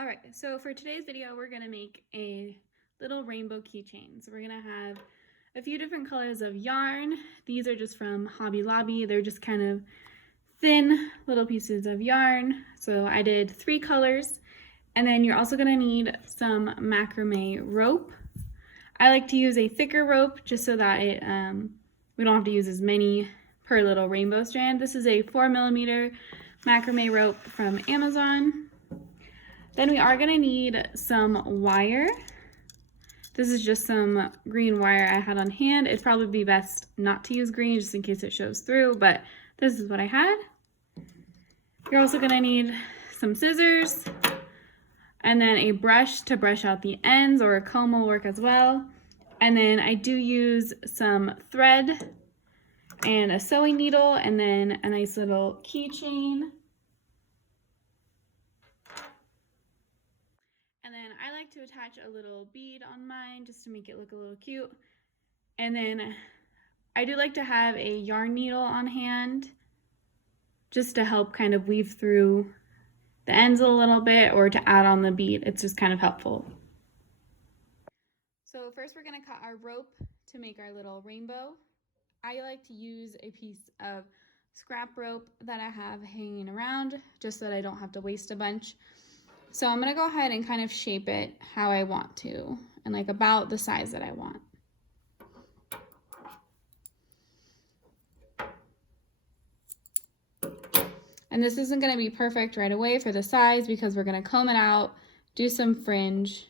All right, so for today's video, we're gonna make a little rainbow keychain. So we're gonna have a few different colors of yarn. These are just from Hobby Lobby. They're just kind of thin little pieces of yarn. So I did 3 colors. And then you're also gonna need some macrame rope. I like to use a thicker rope just so that we don't have to use as many per little rainbow strand. This is a 4mm macrame rope from Amazon. Then we are gonna need some wire. This is just some green wire I had on hand. It'd probably be best not to use green just in case it shows through, but this is what I had. You're also gonna need some scissors and then a brush to brush out the ends, or a comb will work as well. And then I do use some thread and a sewing needle and then a nice little keychain. And then I like to attach a little bead on mine just to make it look a little cute. And then I do like to have a yarn needle on hand just to help kind of weave through the ends a little bit, or to add on the bead. It's just kind of helpful. So first we're gonna cut our rope to make our little rainbow. I like to use a piece of scrap rope that I have hanging around just so that I don't have to waste a bunch. So I'm gonna go ahead and kind of shape it how I want to, and like about the size that I want. And this isn't gonna be perfect right away for the size because we're gonna comb it out, do some fringe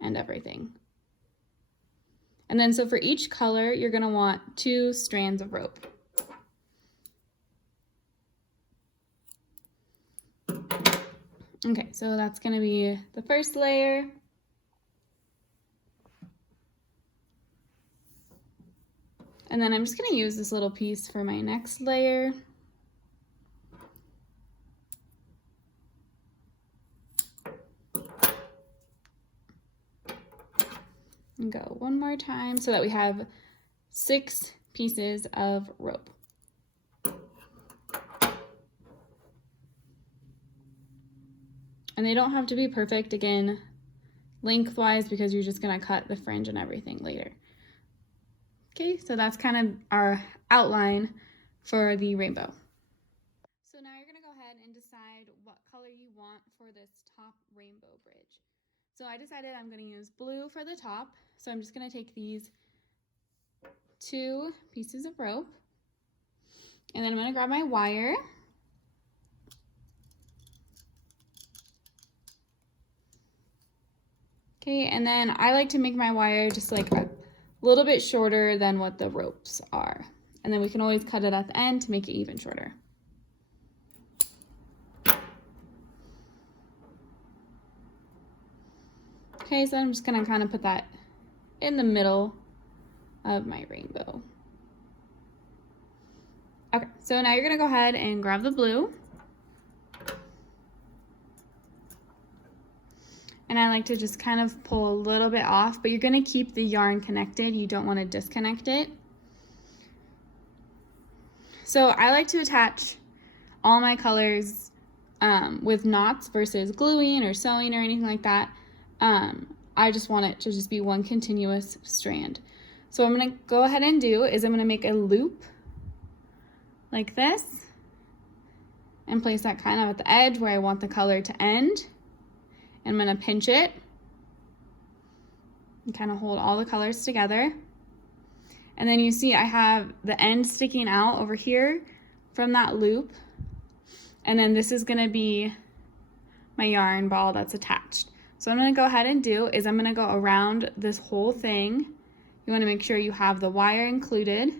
and everything. And then so for each color, you're gonna want 2 strands of rope. Okay, so that's gonna be the first layer. And then I'm just gonna use this little piece for my next layer. And go one more time so that we have 6 pieces of rope. And they don't have to be perfect, again, lengthwise, because you're just gonna cut the fringe and everything later. Okay, so that's kind of our outline for the rainbow. So now you're gonna go ahead and decide what color you want for this top rainbow bridge. So I decided I'm gonna use blue for the top. So I'm just gonna take these 2 pieces of rope, and then I'm gonna grab my wire. Okay, and then I like to make my wire just like a little bit shorter than what the ropes are. And then we can always cut it at the end to make it even shorter. Okay, so I'm just gonna kind of put that in the middle of my rainbow. Okay, so now you're gonna go ahead and grab the blue. And I like to just kind of pull a little bit off, but you're gonna keep the yarn connected. You don't wanna disconnect it. So I like to attach all my colors with knots versus gluing or sewing or anything like that. I just want it to just be one continuous strand. So what I'm gonna go ahead and do is I'm gonna make a loop like this and place that kind of at the edge where I want the color to end. I'm gonna pinch it and kind of hold all the colors together. And then you see I have the end sticking out over here from that loop. And then this is gonna be my yarn ball that's attached. So what I'm gonna go ahead and do is I'm gonna go around this whole thing. You wanna make sure you have the wire included.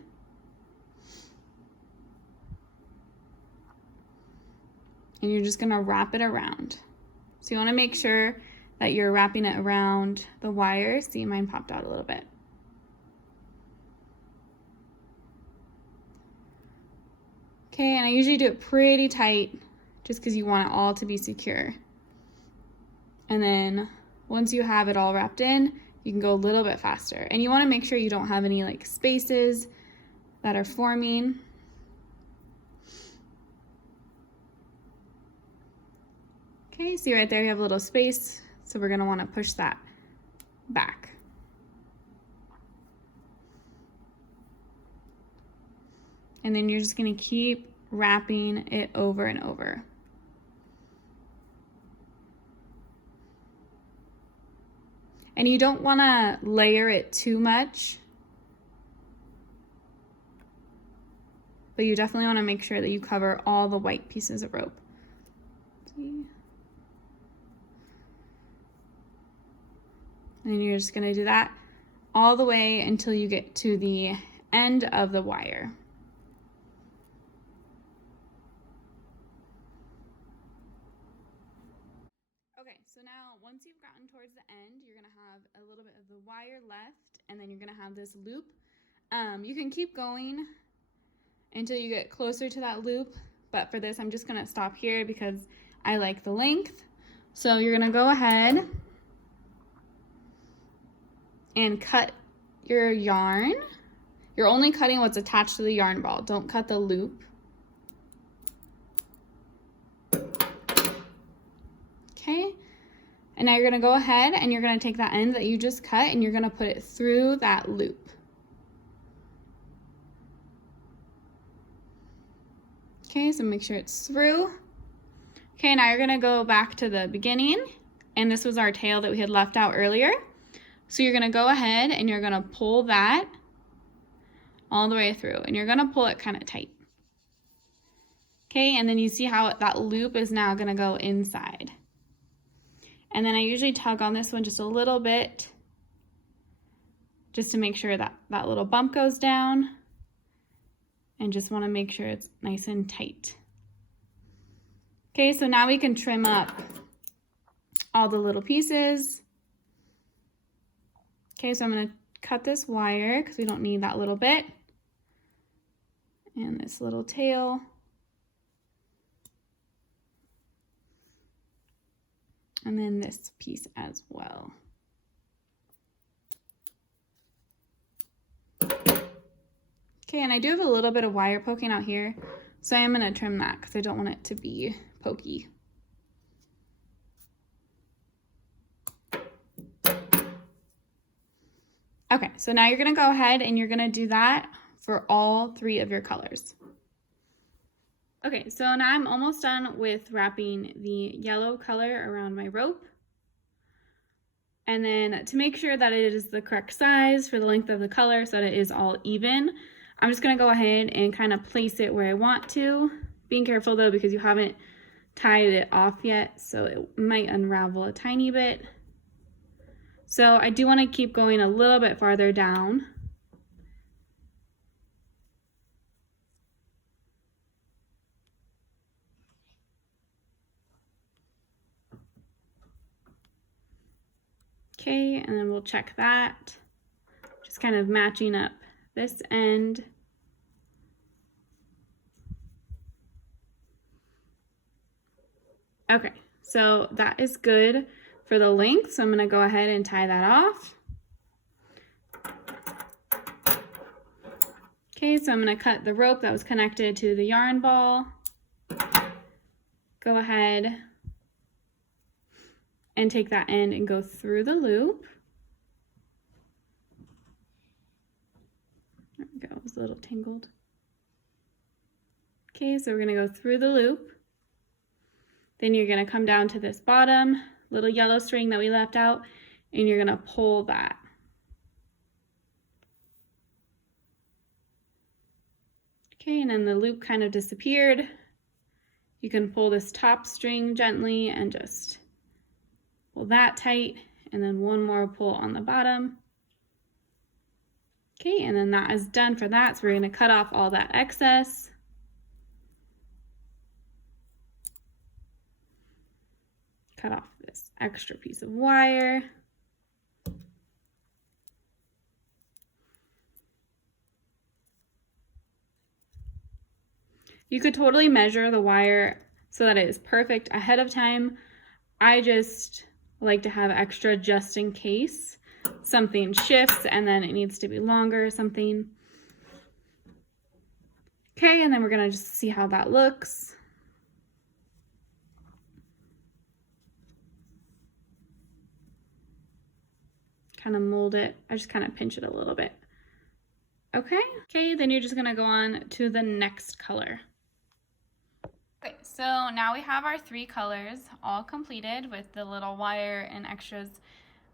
And you're just gonna wrap it around. So you wanna make sure that you're wrapping it around the wire. See, mine popped out a little bit. Okay, and I usually do it pretty tight just because you want it all to be secure. And then once you have it all wrapped in, you can go a little bit faster. And you wanna make sure you don't have any like spaces that are forming. Okay, see right there you have a little space, so we're gonna wanna push that back. And then you're just gonna keep wrapping it over and over. And you don't wanna layer it too much, but you definitely wanna make sure that you cover all the white pieces of rope. See? And you're just gonna do that all the way until you get to the end of the wire. Okay, so now once you've gotten towards the end, you're gonna have a little bit of the wire left, and then you're gonna have this loop. You can keep going until you get closer to that loop, but for this I'm just gonna stop here because I like the length. So you're gonna go ahead and cut your yarn. You're only cutting what's attached to the yarn ball. Don't cut the loop. Okay, and now you're gonna go ahead and you're gonna take that end that you just cut and you're gonna put it through that loop. Okay, so make sure it's through. Okay, now you're gonna go back to the beginning, and this was our tail that we had left out earlier. So you're gonna go ahead and you're gonna pull that all the way through, and you're gonna pull it kind of tight. Okay, and then you see how that loop is now gonna go inside. And then I usually tug on this one just a little bit, just to make sure that that little bump goes down, and just wanna make sure it's nice and tight. Okay, so now we can trim up all the little pieces. Okay, so I'm gonna cut this wire because we don't need that little bit. And this little tail. And then this piece as well. Okay, and I do have a little bit of wire poking out here, so I am gonna trim that because I don't want it to be pokey. Okay, so now you're gonna go ahead and you're gonna do that for all 3 of your colors. Okay, so now I'm almost done with wrapping the yellow color around my rope. And then to make sure that it is the correct size for the length of the color so that it is all even, I'm just gonna go ahead and kind of place it where I want to. Being careful though, because you haven't tied it off yet, so it might unravel a tiny bit. So I do want to keep going a little bit farther down. Okay, and then we'll check that. Just kind of matching up this end. Okay, so that is good for the length, so I'm gonna go ahead and tie that off. Okay, so I'm gonna cut the rope that was connected to the yarn ball. Go ahead and take that end and go through the loop. There we go, it was a little tangled. Okay, so we're gonna go through the loop. Then you're gonna come down to this bottom little yellow string that we left out, and you're gonna pull that. Okay, and then the loop kind of disappeared. You can pull this top string gently and just pull that tight, and then one more pull on the bottom. Okay, and then that is done for that, so we're gonna cut off all that excess. Cut off this extra piece of wire. You could totally measure the wire so that it is perfect ahead of time. I just like to have extra just in case something shifts and then it needs to be longer or something. Okay, and then we're gonna just see how that looks. kind of mold it. I just kind of pinch it a little bit. Okay, then you're just gonna go on to the next color. Okay, so now we have our 3 colors all completed with the little wire and extras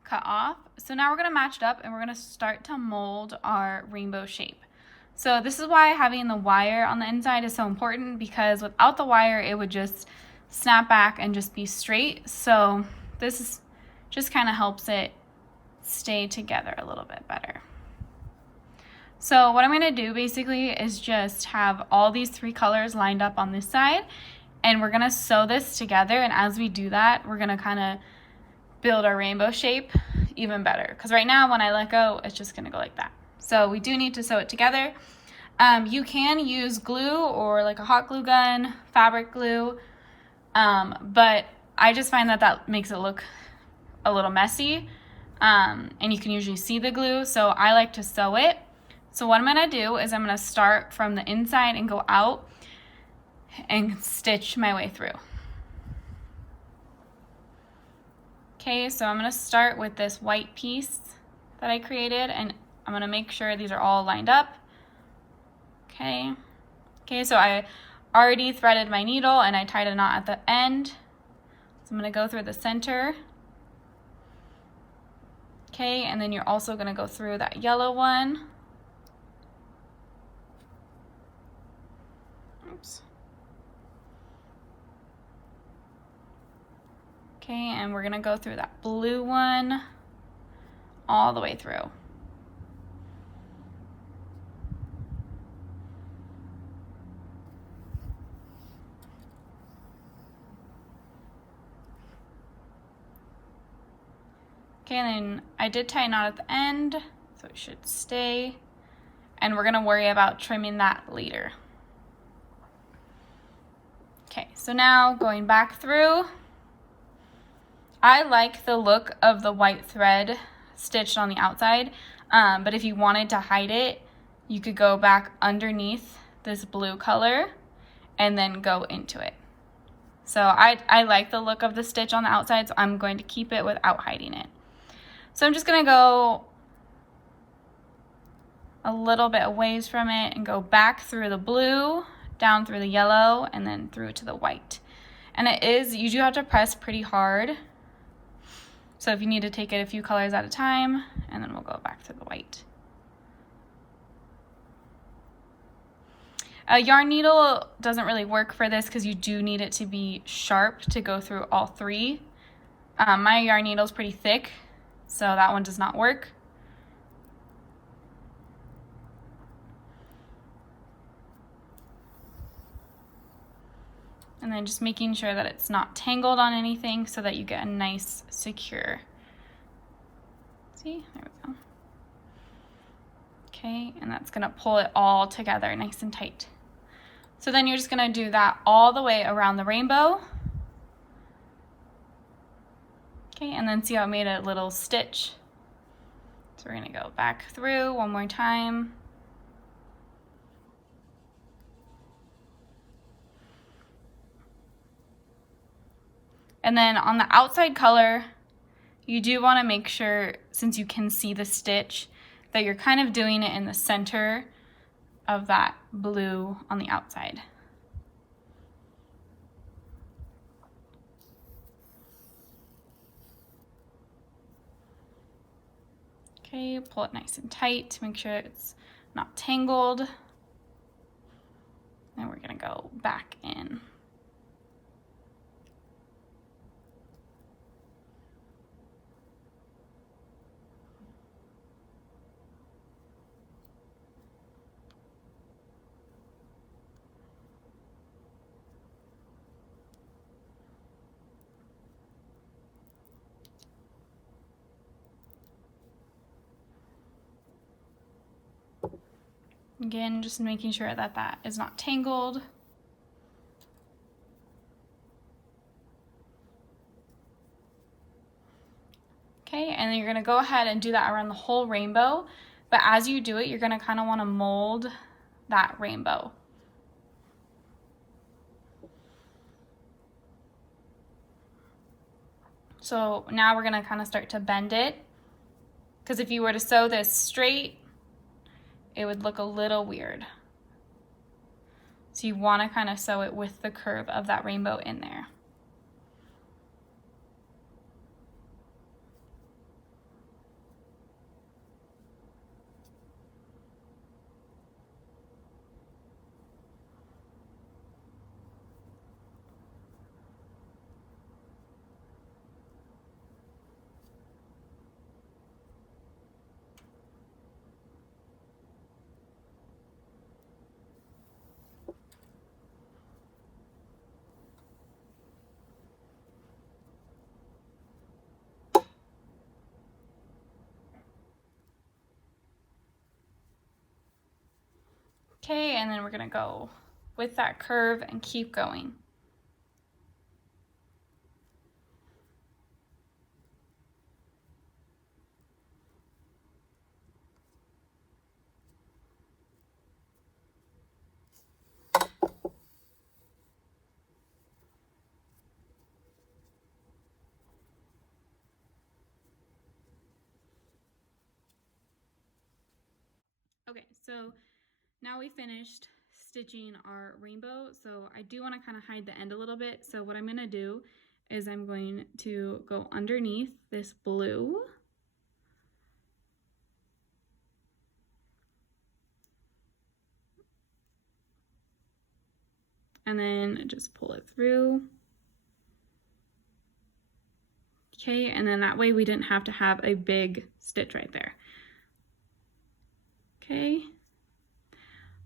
cut off. So now we're gonna match it up and we're gonna start to mold our rainbow shape. So this is why having the wire on the inside is so important, because without the wire it would just snap back and just be straight. So this is just kind of helps it stay together a little bit better. So what I'm going to do basically is just have all these 3 colors lined up on this side, and we're going to sew this together, and as we do that we're going to kind of build our rainbow shape even better, because right now when I let go it's just going to go like that. So we do need to sew it together. You can use glue or like a hot glue gun, fabric glue, but I just find that that makes it look a little messy, and you can usually see the glue, so I like to sew it. So what I'm going to do is I'm going to start from the inside and go out and stitch my way through. Okay, so I'm going to start with this white piece that I created, and I'm going to make sure these are all lined up. Okay, so I already threaded my needle and I tied a knot at the end. So I'm going to go through the center. Okay, and then you're also going to go through that yellow one. Oops. Okay, and we're going to go through that blue one all the way through. Okay, and then I did tie a knot at the end, so it should stay. And we're gonna worry about trimming that later. Okay, so now going back through, I like the look of the white thread stitched on the outside, but if you wanted to hide it, you could go back underneath this blue color and then go into it. So I like the look of the stitch on the outside, so I'm going to keep it without hiding it. So I'm just gonna go a little bit a ways from it and go back through the blue, down through the yellow, and then through to the white. And you do have to press pretty hard. So if you need to take it a few colors at a time, and then we'll go back through the white. A yarn needle doesn't really work for this because you do need it to be sharp to go through all 3. My yarn needle is pretty thick, so that one does not work. And then just making sure that it's not tangled on anything so that you get a nice secure. See, there we go. Okay, and that's gonna pull it all together nice and tight. So then you're just gonna do that all the way around the rainbow. Okay, and then see how I made a little stitch. So we're gonna go back through one more time. And then on the outside color, you do want to make sure, since you can see the stitch, that you're kind of doing it in the center of that blue on the outside. Okay, pull it nice and tight to make sure it's not tangled. And we're gonna go back in. Again, just making sure that that is not tangled. Okay, and then you're gonna go ahead and do that around the whole rainbow, but as you do it, you're gonna kind of wanna mold that rainbow. So now we're gonna kind of start to bend it because if you were to sew this straight, it would look a little weird. So you want to kind of sew it with the curve of that rainbow in there. Okay, and then we're gonna go with that curve and keep going. Okay, so now we finished stitching our rainbow. So I do want to kind of hide the end a little bit. So what I'm going to do is I'm going to go underneath this blue. And then just pull it through. Okay, and then that way we didn't have to have a big stitch right there. Okay,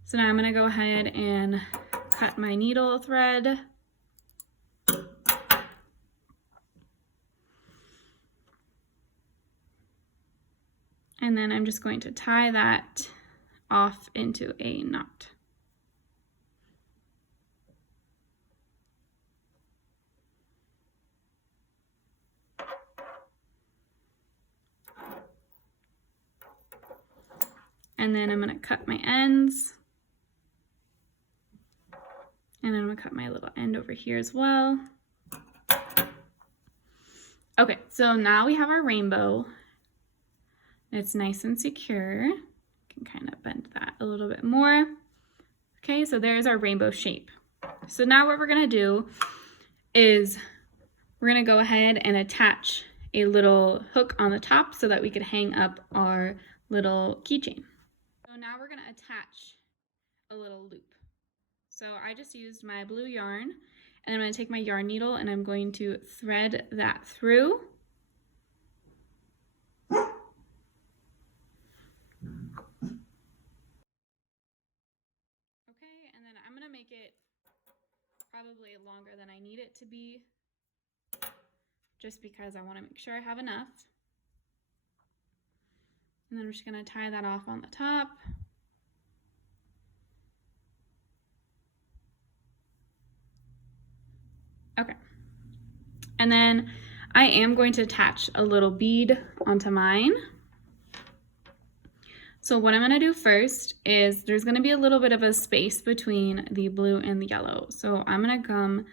so now I'm going to go ahead and cut my needle thread. And then I'm just going to tie that off into a knot. And then I'm going to cut my ends. And I'm going to cut my little end over here as well. Okay, so now we have our rainbow. It's nice and secure. You can kind of bend that a little bit more. Okay, so there's our rainbow shape. So now what we're going to do is we're going to go ahead and attach a little hook on the top so that we could hang up our little keychain. So now we're going to attach a little loop. So I just used my blue yarn, and I'm going to take my yarn needle and I'm going to thread that through. Okay, and then I'm going to make it probably longer than I need it to be, just because I want to make sure I have enough. And then I'm just going to tie that off on the top. Okay, and then I am going to attach a little bead onto mine. So what I'm going to do first is there's going to be a little bit of a space between the blue and the yellow. So I'm going to come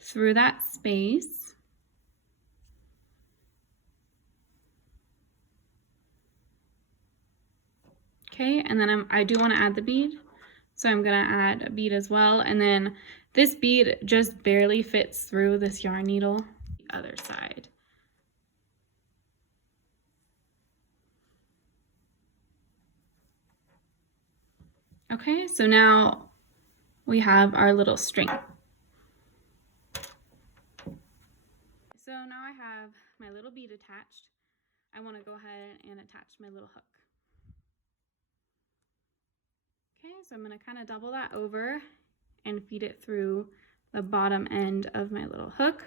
through that space. Okay, and then I do want to add the bead. So I'm going to add a bead as well. And then this bead just barely fits through this yarn needle, the other side. Okay, so now we have our little string. So now I have my little bead attached. I want to go ahead and attach my little hook. Okay, so I'm going to kind of double that over and feed it through the bottom end of my little hook.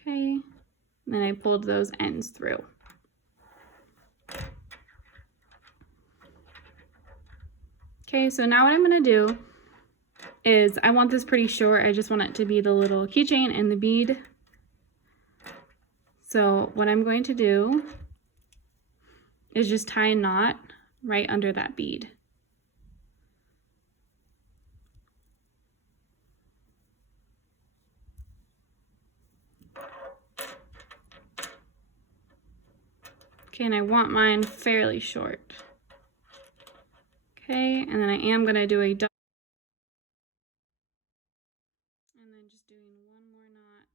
Okay, and then I pulled those ends through. Okay, so now what I'm going to do is I want this pretty short. I just want it to be the little keychain and the bead. So what I'm going to do is just tie a knot right under that bead. Okay, and I want mine fairly short. Okay, and then I am gonna do a double. And then just doing one more knot,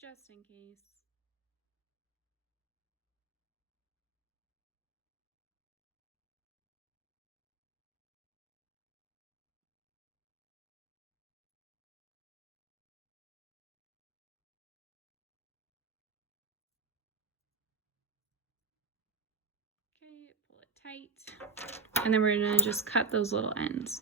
just in case. Okay, pull it tight. And then we're gonna just cut those little ends.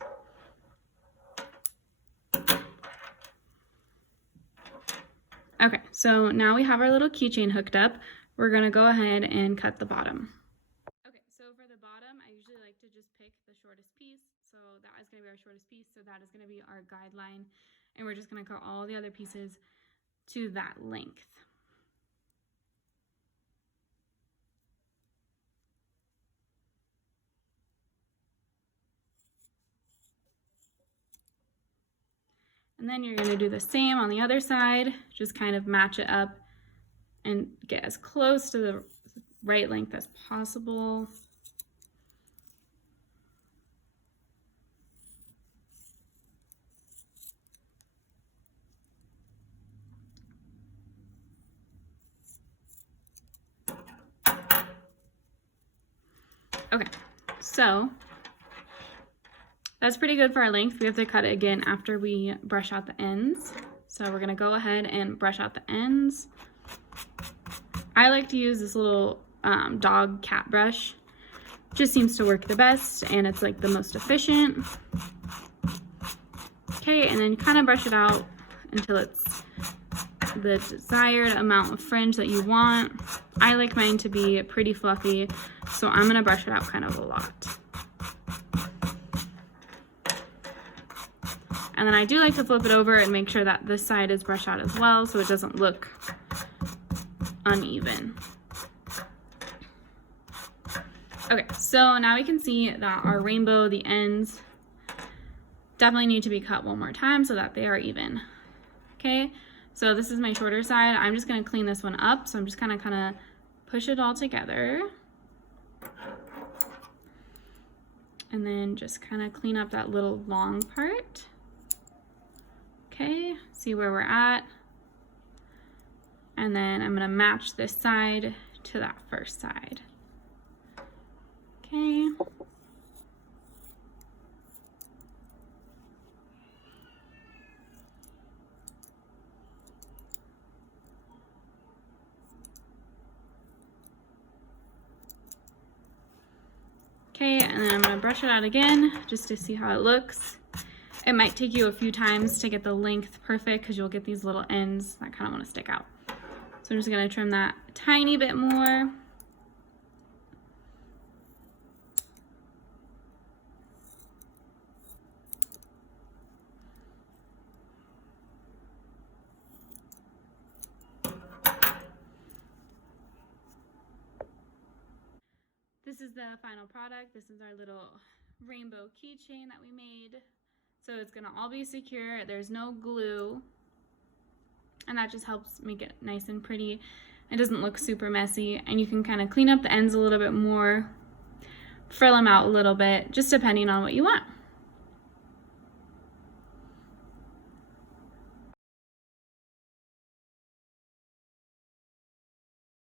Okay, so now we have our little keychain hooked up. We're gonna go ahead and cut the bottom. Okay, so for the bottom, I usually like to just pick the shortest piece. So that is gonna be our shortest piece. So that is gonna be our guideline. And we're just gonna cut all the other pieces to that length. And then you're gonna do the same on the other side, just kind of match it up and get as close to the right length as possible. Okay, so that's pretty good for our length. We have to cut it again after we brush out the ends. So we're gonna go ahead and brush out the ends. I like to use this little dog cat brush. Just seems to work the best and it's like the most efficient. Okay, and then kind of brush it out until it's the desired amount of fringe that you want. I like mine to be pretty fluffy, so I'm gonna brush it out kind of a lot. And then I do like to flip it over and make sure that this side is brushed out as well so it doesn't look uneven. Okay, so now we can see that our rainbow, the ends, definitely need to be cut one more time so that they are even. Okay, so this is my shorter side. I'm just gonna clean this one up. So I'm just kind of push it all together. And then just kind of clean up that little long part. Okay, see where we're at. And then I'm gonna match this side to that first side. Okay. Okay, and then I'm gonna brush it out again just to see how it looks. It might take you a few times to get the length perfect because you'll get these little ends that kind of want to stick out. So I'm just gonna trim that a tiny bit more. This is the final product. This is our little rainbow keychain that we made. So it's gonna all be secure. There's no glue. And that just helps make it nice and pretty. It doesn't look super messy. And you can kind of clean up the ends a little bit more, frill them out a little bit, just depending on what you want.